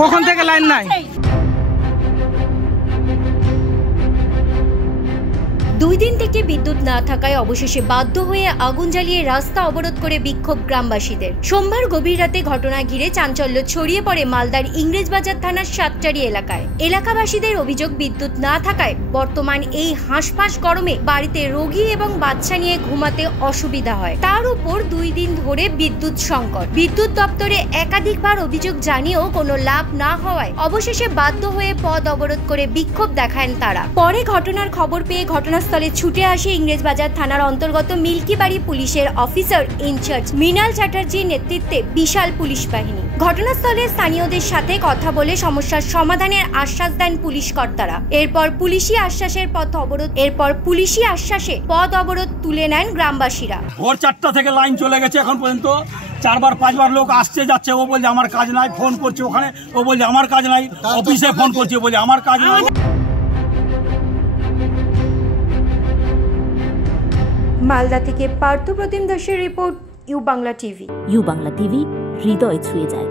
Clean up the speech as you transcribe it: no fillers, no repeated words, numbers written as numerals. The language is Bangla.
কখন থেকে লাইন নাই? 2 দিন থেকে বিদ্যুৎ না থাকায় অবশেষে বাধ্য হয়ে আগুন জ্বালিয়ে রাস্তা অবরোধ করে বিক্ষোভ গ্রামবাসীদের। সোমবার গভীর রাতে ঘটনা ঘিরে চাঞ্চল্য ছড়িয়ে পড়ে মালদার ইংরেজবাজার থানার সাতটারি এলাকায়। এলাকাবাসীদের অভিযোগ, বিদ্যুৎ না থাকায় বর্তমান এই হাঁসফাঁস গরমে বাড়িতে রোগী এবং বাচ্চা নিয়ে ঘুমাতে অসুবিধা হয়। তার উপর 2 দিন ধরে বিদ্যুৎ সংকট। বিদ্যুৎ দপ্তরে একাধিকবার অভিযোগ জানিয়েও কোনো লাভ না হওয়ায় অবশেষে বাধ্য হয়ে পথ অবরোধ করে বিক্ষোভ দেখান তারা। পরে ঘটনার খবর পেয়ে ঘটনাস্থলে ছুটে আসে ইংরেজবাজার থানার অন্তর্গত মিল্কিবাড়ি পুলিশের অফিসার ইনচার্জ মৃণাল চ্যাটার্জির নেতৃত্বে বিশাল পুলিশ বাহিনী। ঘটনাস্থলে স্থানীয়দের সাথে কথা বলে সমস্যার সমাধানের আশ্বাস দেন পুলিশ কর্তারা। এরপর পুলিশি আশ্বাসে পথ অবরোধ তুলে নেন গ্রামবাসীরা। ভোর 4টা থেকে লাইন চলে গেছে, এখন পর্যন্ত 4বার 5বার লোক আসছে যাচ্ছে। ও বলছে আমার কাজ নাই, ফোন করছে ওখানে, ও বলছে আমার কাজ নাই, অফিসে ফোন করছে বলে আমার কাজ নাই। মালদা থেকে পার্থ প্রতিম দাসের রিপোর্ট, U Bangla TV. U Bangla TV, হৃদয় ছুঁয়ে যায়।